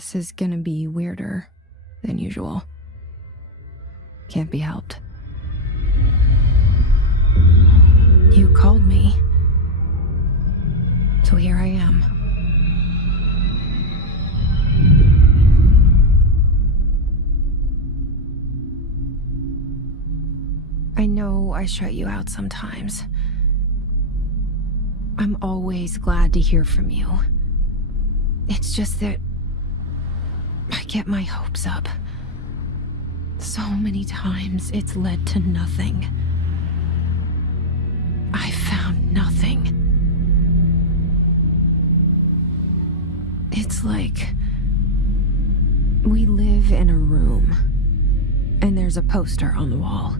This is gonna be weirder than usual. Can't be helped. You called me. So here I am. I know I shut you out sometimes. I'm always glad to hear from you. It's just that I get my hopes up. So many times it's led to nothing. I found nothing. It's like we live in a room, and there's a poster on the wall.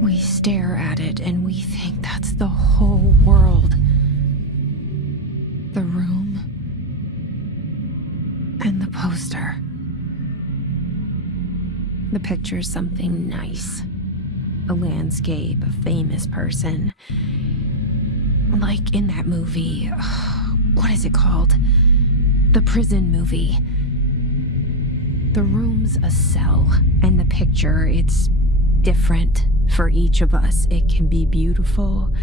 We stare at it and we think that's the whole world. The room and the poster. The picture's something nice. A landscape, a famous person. Like in that movie, what is it called? The prison movie. The room's a cell, and the picture, it's different for each of us. It can be beautiful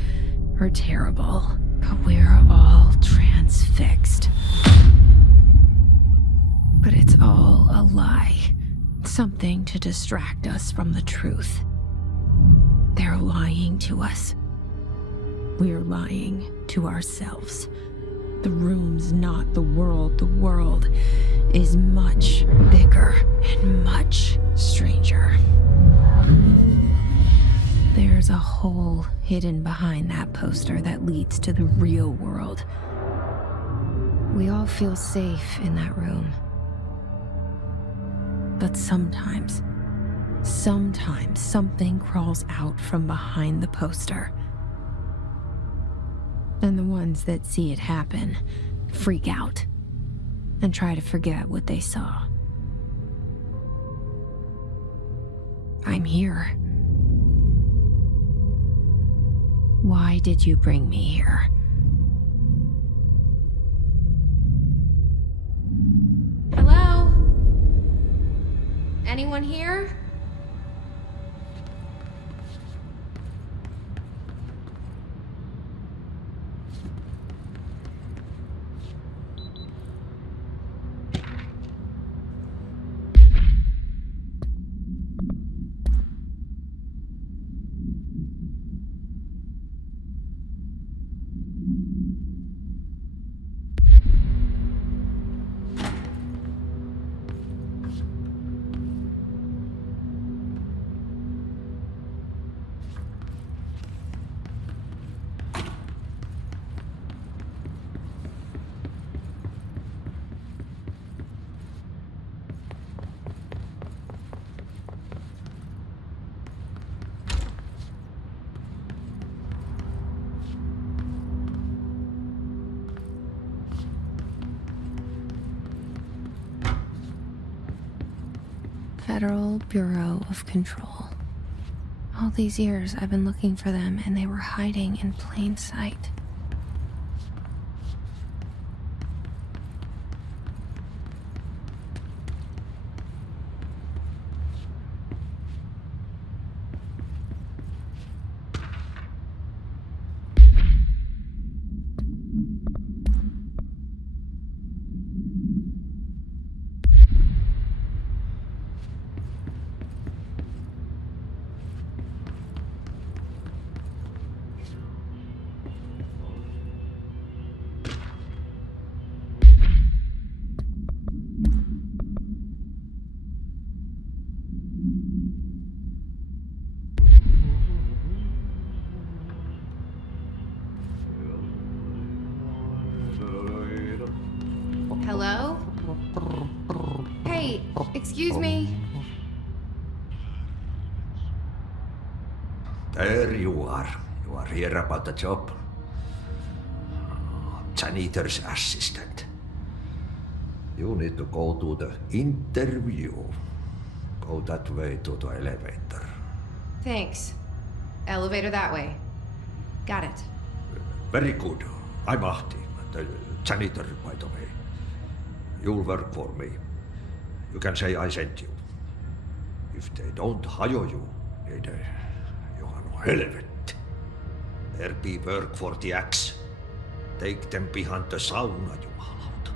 or terrible, but we're all transfixed. But it's all a lie. Something to distract us from the truth. They're lying to us. We're lying to ourselves. The room's not the world. The world is much bigger and much stranger. There's a hole hidden behind that poster that leads to the real world. We all feel safe in that room. But sometimes something crawls out from behind the poster. And the ones that see it happen freak out and try to forget what they saw. I'm here. Why did you bring me here? Hello? Anyone here? Federal Bureau of Control. All these years I've been looking for them, and they were hiding in plain sight. Hello? Hey, excuse me. There you are. You are here about the job. Janitor's assistant. You need to go to the interview. Go that way to the elevator. Thanks. Elevator that way. Got it. Very good. I'm Ahti. janitor, by the way. You'll work for me. You can say I sent you. If they don't hire you, ei ne Johan helvet. There be work for the axe. Take them behind the sauna, jumalauta.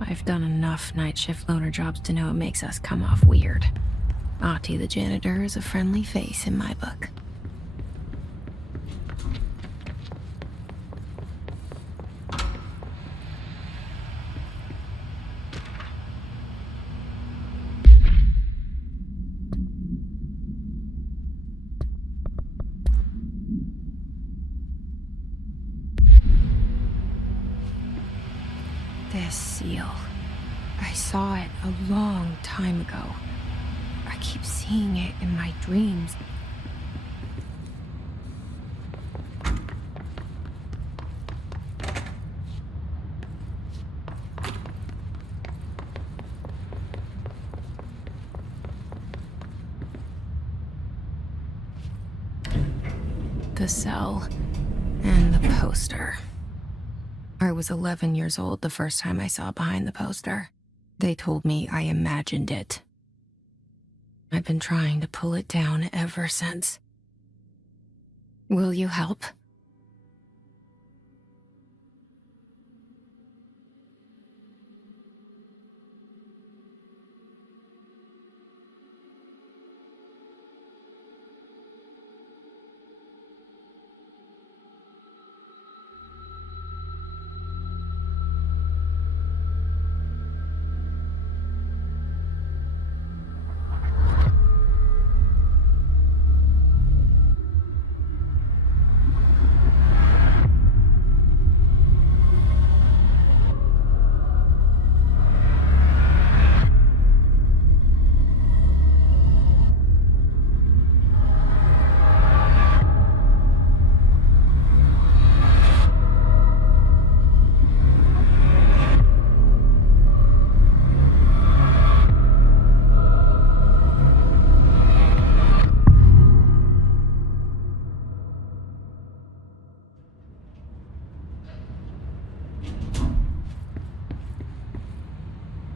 I've done enough night shift loner jobs to know it makes us come off weird. Ahti the janitor is a friendly face in my book. This seal. I saw it a long time ago. I keep seeing it in my dreams. The cell and the poster. I was 11 years old the first time I saw behind the poster. They told me I imagined it. I've been trying to pull it down ever since. Will you help?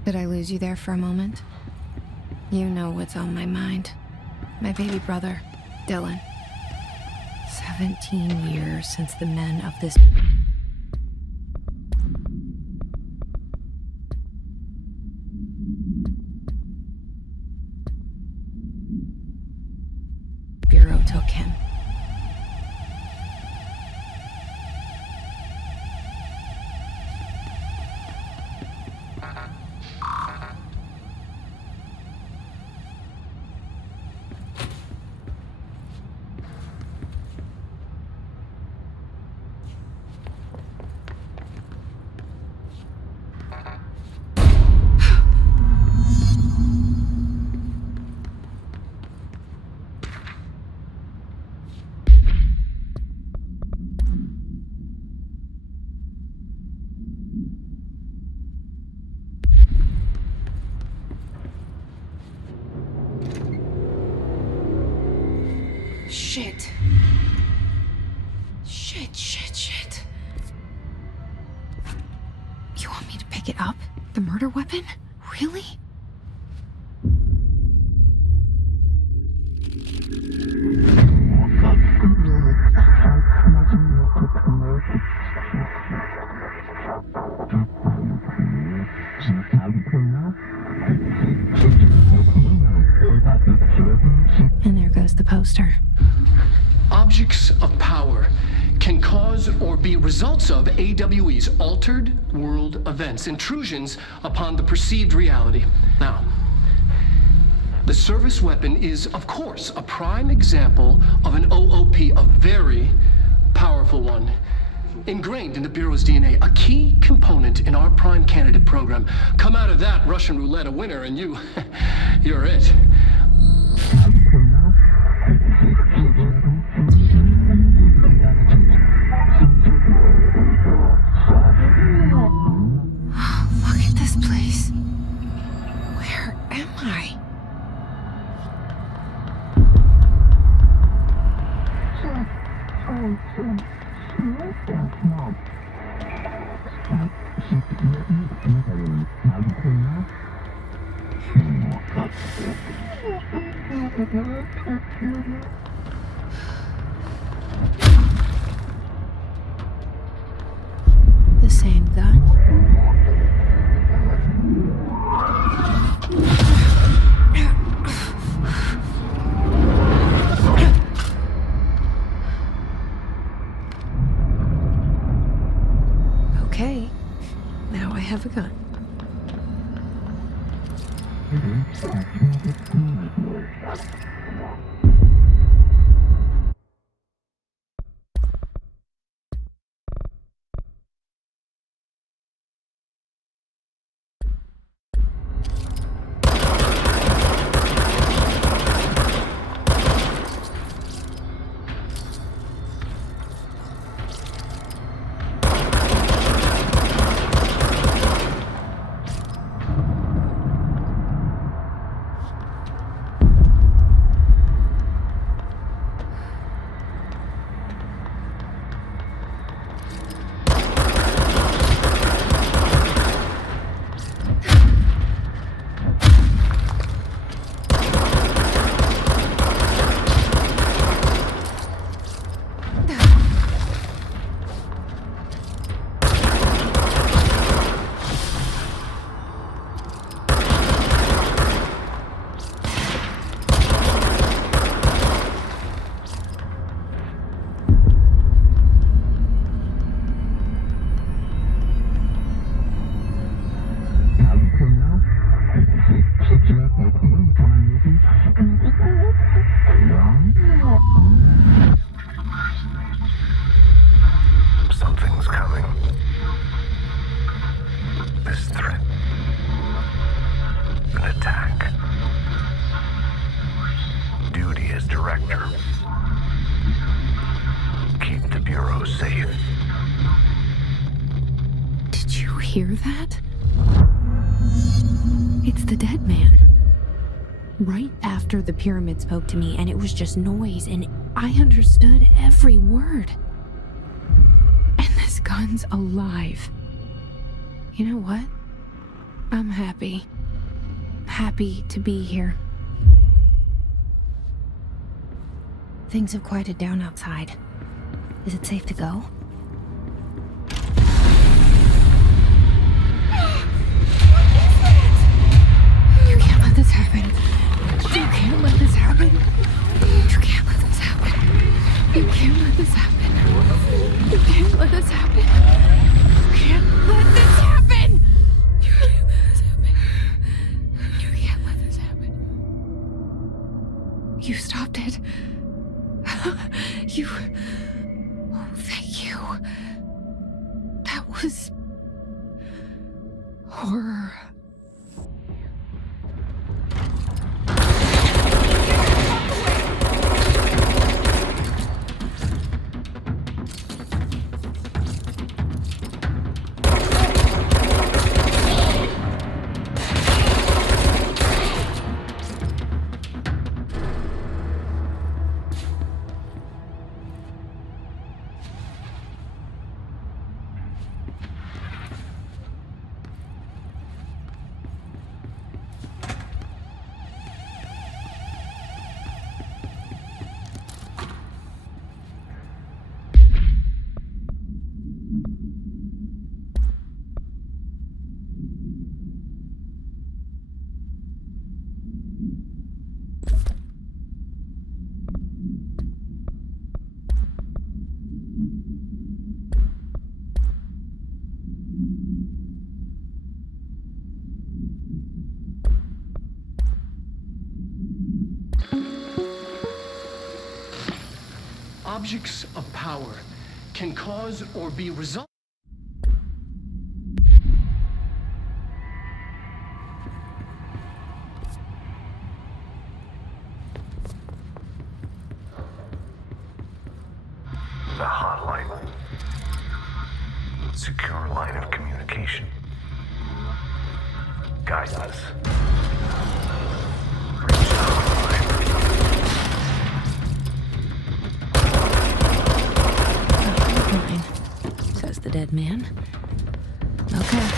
Did I lose you there for a moment? You know what's on my mind. My baby brother, Dylan. 17 years since the men of this bureau took him. Shit. Shit. You want me to pick it up? The murder weapon? Really? And there goes the poster. Objects of power can cause or be results of AWE's altered world events, intrusions upon the perceived reality. Now, the service weapon is, of course, a prime example of an OOP, a very powerful one. Ingrained in the Bureau's DNA, a key component in our prime candidate program. Come out of that Russian roulette a winner and you're it. Look at this place. Where am I? The same gun? Okay, now I have a gun. Something's coming. This threat. An attack. Duty as director. Keep the Bureau safe. Did you hear that? It's the dead man. Right after the pyramid spoke to me, and it was just noise, and I understood every word. And this gun's alive. You know what? I'm happy. Happy to be here. Things have quieted down outside. Is it safe to go? You can't let this happen. You can't let this happen. You can't let this happen. You can't let this happen. You can't let this happen. You can't let this happen. You can't let this happen. You can't let this happen. You stopped it. You... Oh, thank you. That was... horror. Objects of power can cause or be result. The hotline. Secure line of communication. Guide us. Reach the hotline. Fine, says the dead man. Okay.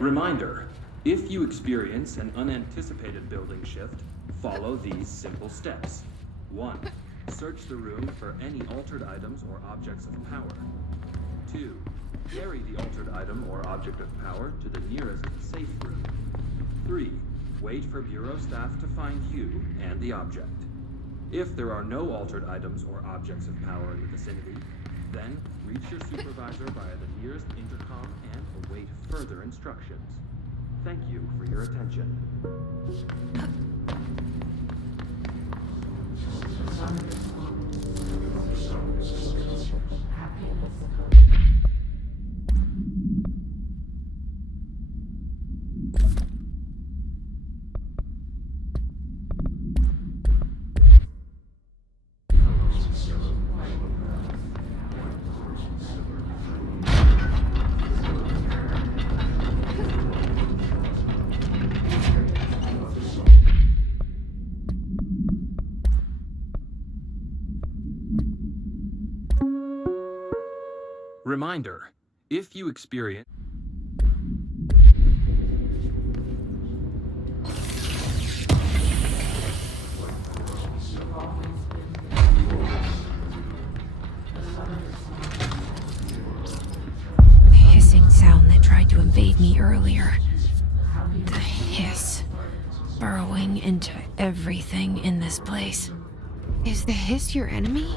Reminder, if you experience an unanticipated building shift, follow these simple steps. 1. Search the room for any altered items or objects of power. 2. Carry the altered item or object of power to the nearest safe room. 3. Wait for Bureau staff to find you and the object. If there are no altered items or objects of power in the vicinity, then reach your supervisor via the nearest intercom and await further instructions. Thank you for your attention. Reminder, if you experience The hissing sound that tried to invade me earlier. The hiss, burrowing into everything in this place. Is the hiss your enemy?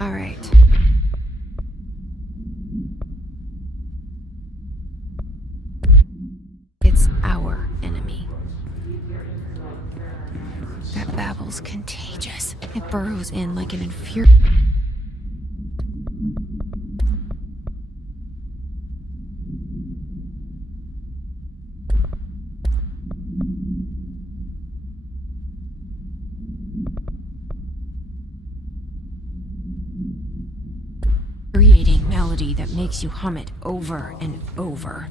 All right. It's our enemy. That babble's contagious. It burrows in like an infuriating melody that makes you hum it over and over.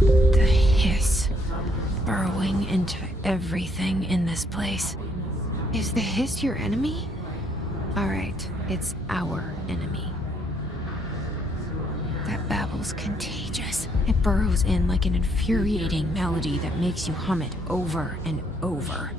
The hiss, burrowing into everything in this place. Is the hiss your enemy? All right, it's our enemy. That babble's contagious. It burrows in like an infuriating melody that makes you hum it over and over.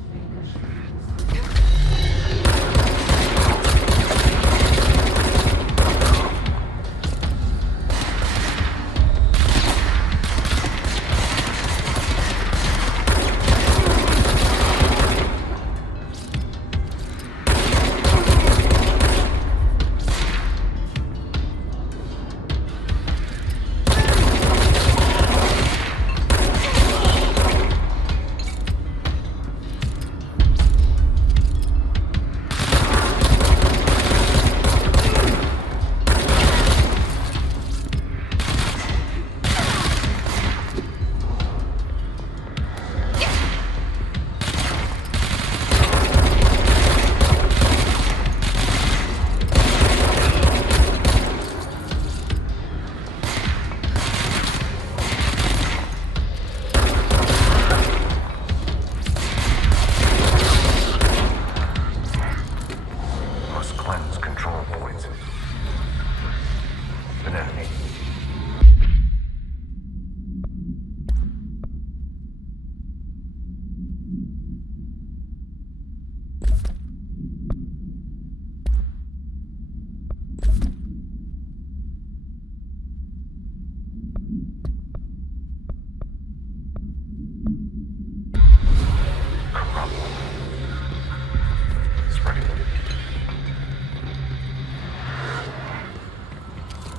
access ready.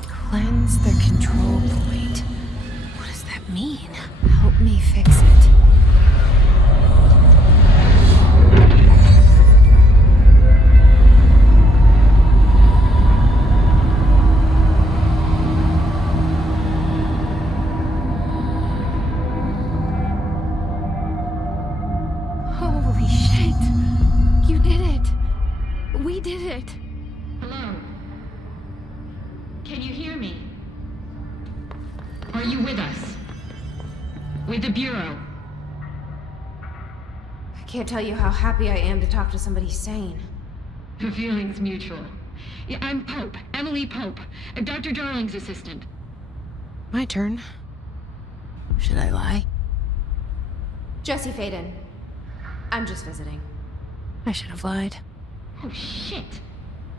Cleanse the control point. What does that mean? Help me fix it. Holy shit! You did it! We did it! Hello? Can you hear me? Are you with us? With the Bureau? I can't tell you how happy I am to talk to somebody sane. The feeling's mutual. Yeah, I'm Pope, Emily Pope, Dr. Darling's assistant. My turn. Should I lie? Jesse Faden. I'm just visiting. I should have lied. Oh, shit.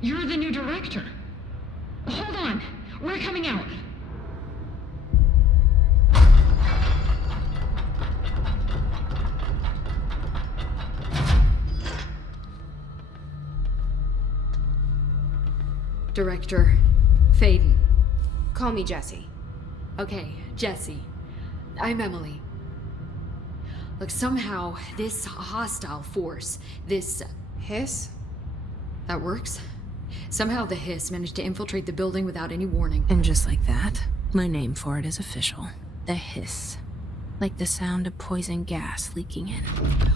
You're the new director. Hold on. We're coming out. Director Faden. Call me Jesse. Okay, Jesse. I'm Emily. Look, somehow this hostile force, this... Hiss? that works? Somehow the Hiss managed to infiltrate the building without any warning. And just like that, my name for it is official. The hiss. Like the sound of poison gas leaking in.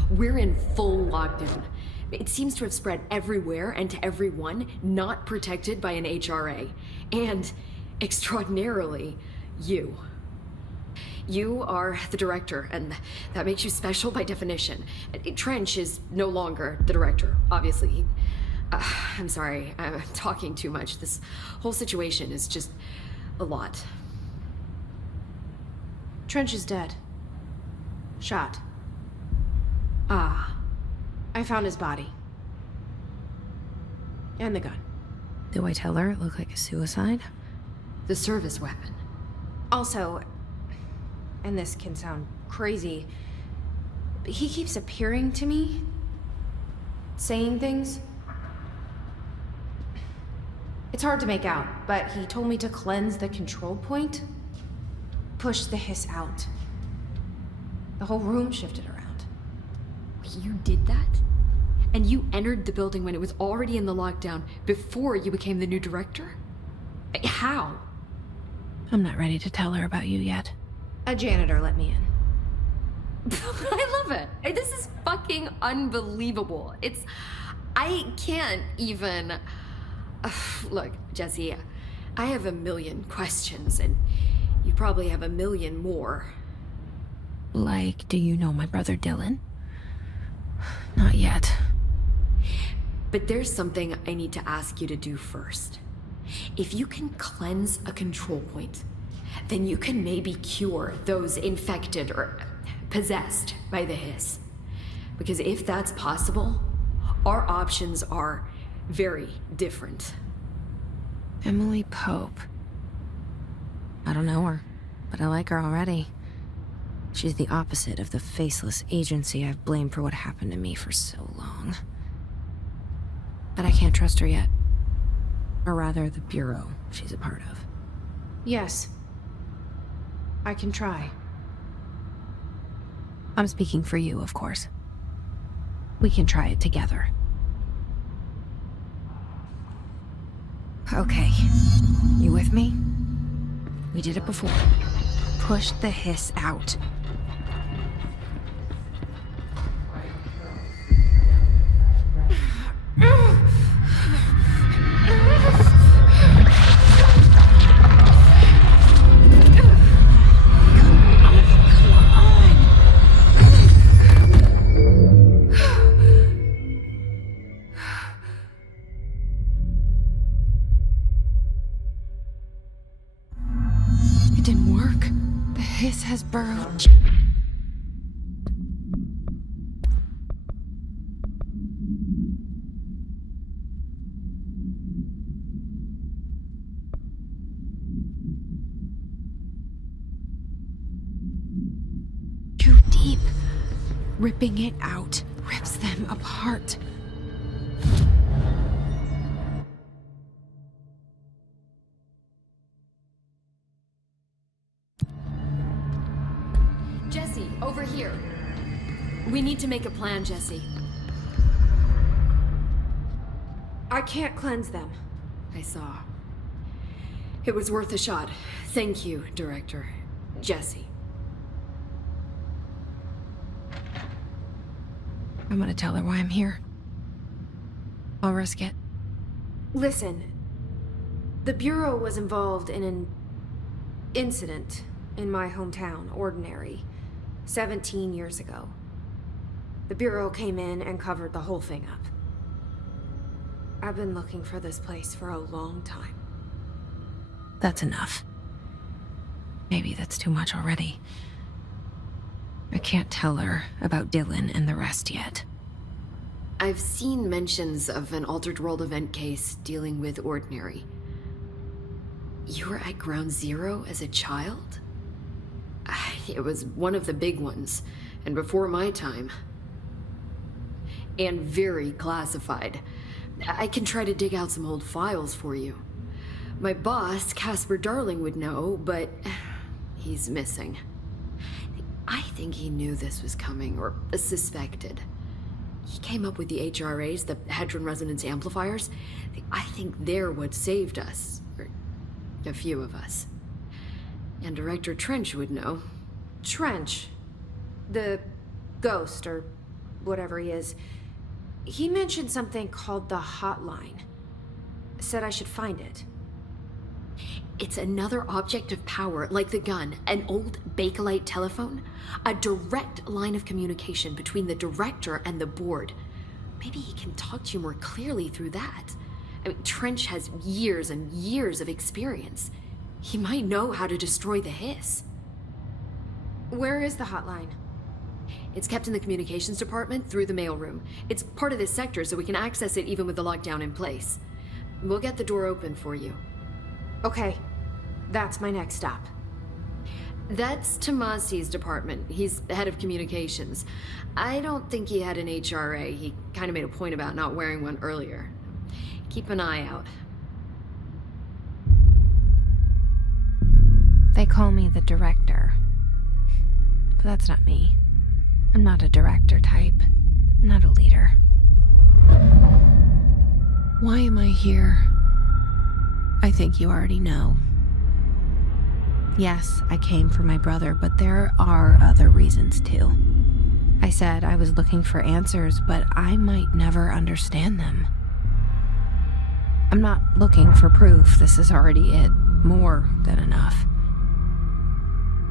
We're in full lockdown. It seems to have spread everywhere and to everyone not protected by an HRA. And, extraordinarily, you. You are the director, and that makes you special by definition. Trench is no longer the director, obviously. I'm sorry, I'm talking too much. This whole situation is just a lot. Trench is dead. Shot. Ah, I found his body. And the gun. Do I tell her it looked like a suicide? the service weapon. Also, and this can sound crazy, but he keeps appearing to me, saying things. It's hard to make out, but he told me to cleanse the control point, push the hiss out. The whole room shifted around. You did that? And you entered the building when it was already in the lockdown before you became the new director? How? I'm not ready to tell her about you yet. A janitor let me in. I love it. This is fucking unbelievable. I can't even... Look, Jesse, I have a million questions, and you probably have a million more. Like, do you know my brother Dylan? Not yet. But there's something I need to ask you to do first. If you can cleanse a control point, then you can maybe cure those infected or possessed by the hiss. Because if that's possible, our options are very different. Emily Pope. I don't know her, but I like her already. She's the opposite of the faceless agency I've blamed for what happened to me for so long. But I can't trust her yet. Or rather, the Bureau she's a part of. Yes. I can try. I'm speaking for you, of course. We can try it together. Okay. You with me? We did it before. Push the hiss out. It didn't work. The hiss has burrowed. Too deep. Ripping it out rips them apart. over here. We need to make a plan, Jesse. I can't cleanse them. I saw. It was worth a shot. Thank you, Director. Jesse. I'm gonna tell her why I'm here. I'll risk it. Listen, the Bureau was involved in an incident in my hometown, Ordinary, 17 years ago. The Bureau came in and covered the whole thing up. I've been looking for this place for a long time. That's enough. Maybe that's too much already. I can't tell her about Dylan and the rest yet. I've seen mentions of an Altered World event case dealing with Ordinary. You were at Ground Zero as a child? It was one of the big ones, and before my time. And very classified. I can try to dig out some old files for you. My boss, Casper Darling, would know, but he's missing. I think he knew this was coming, or suspected. He came up with the HRAs, the Hadron Resonance Amplifiers. I think they're what saved us. Or a few of us. And Director Trench would know. Trench, the ghost, or whatever he is, he mentioned something called the Hotline. Said I should find it. It's another object of power, like the gun, an old Bakelite telephone, a direct line of communication between the director and the board. Maybe he can talk to you more clearly through that. I mean, Trench has years and years of experience. He might know how to destroy the Hiss. Where is the Hotline? It's kept in the communications department through the mailroom. It's part of this sector, so we can access it even with the lockdown in place. We'll get the door open for you. Okay, that's my next stop. That's Tomasi's department. He's the head of communications. I don't think he had an HRA. He kind of made a point about not wearing one earlier. Keep an eye out. They call me the director. But that's not me. I'm not a director type. I'm not a leader. Why am I here? I think you already know. Yes, I came for my brother, but there are other reasons too. I said I was looking for answers, but I might never understand them. I'm not looking for proof. This is already it. More than enough.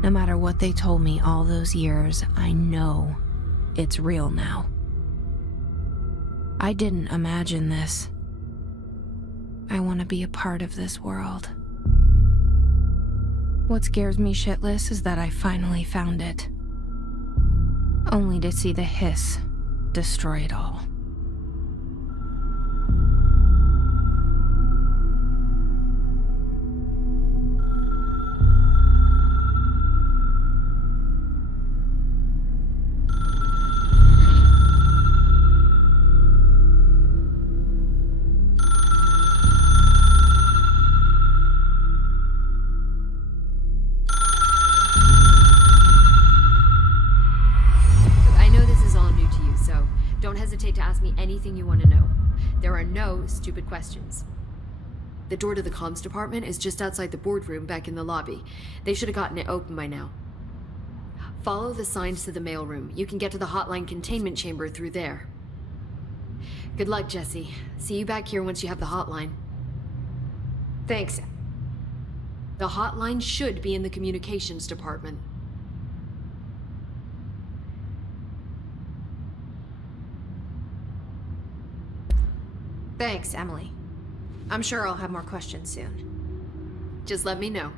No matter what they told me all those years, I know it's real now. I didn't imagine this. I want to be a part of this world. What scares me shitless is that I finally found it. Only to see the Hiss destroy it all. To ask me anything you want to know. There are no stupid questions. The door to the comms department is just outside the boardroom back in the lobby. They should have gotten it open by now. Follow the signs to the mailroom. You can get to the hotline containment chamber through there. Good luck, Jesse. See you back here once you have the hotline. Thanks. The hotline should be in the communications department. Thanks, Emily. I'm sure I'll have more questions soon. Just let me know.